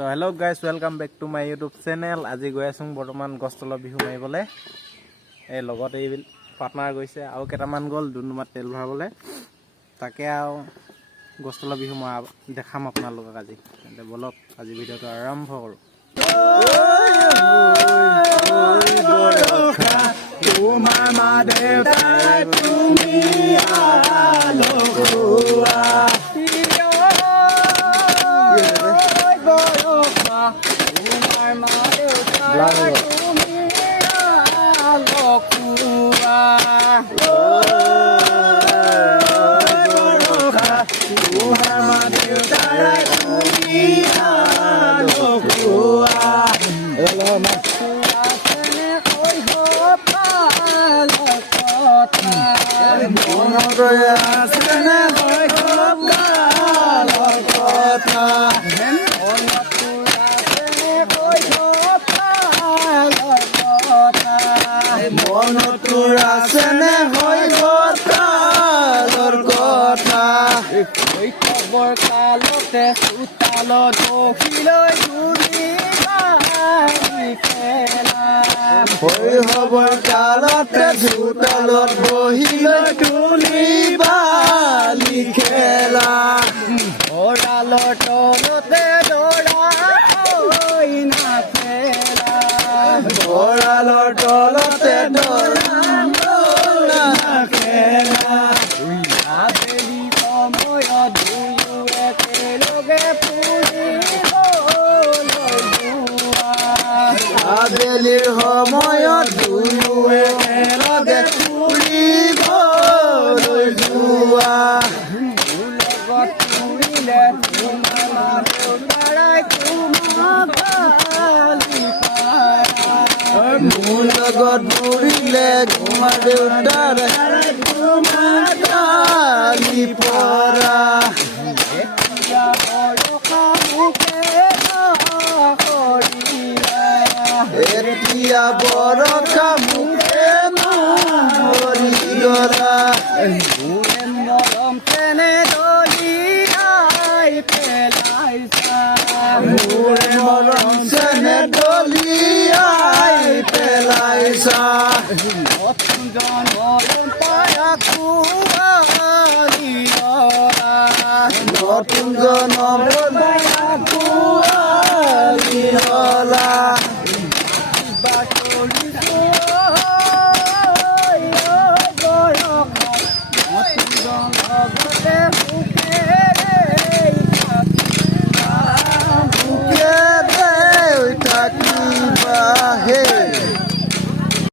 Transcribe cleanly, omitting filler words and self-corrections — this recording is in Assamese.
তো hello' guys welcome back to my YouTube channel. আজি গৈ আছোঁ বৰ্তমান গছতলৰ বিহু মাৰিবলৈ। এই লগত এই পাৰ্টনাৰ গৈছে আৰু কেইটামান গ'ল ডুমডুমাত তেল ভৰাবলৈ। তাকে আৰু গছতলৰ বিহু মৰা দেখাম আপোনালোকক আজি। তেন্তে বলক আজি ভিডিঅ'টো আৰম্ভ কৰোঁ। খবৰ কালতে চোতালত বহিলৈ শৈশৱৰ কালতে চোতালত বহিলৈ তুলিবালি খেলা ভঁৰালৰ তলতে দৰা কইনা খেলা ভঁৰালৰ তলতে দৰা খেলা আবেলি সময়ত দুয়ো একেলগে ফুৰিবলৈ যোৱা আবেলিৰ সময়ত দুয়ো একেলগে ফুৰিবলৈ যোৱা লগত ফুৰিলে তোমাৰ মা দেউতাৰাই তোমাক গালি পাৰে মোৰ লগত ফুৰিলে তোমাৰ দেউতাৰাই তোমাক গালি পৰা এতিয়া বৰষা মুখে এতিয়া বৰষা মুখে নৰিগৰা মোৰে মৰম তেনে দলিয়াই পেলাইছা মোৰে মৰম তেনে দলিয়াই পেলাইছা নতুন জন্মৰ পায়া নতুন জন্মৰ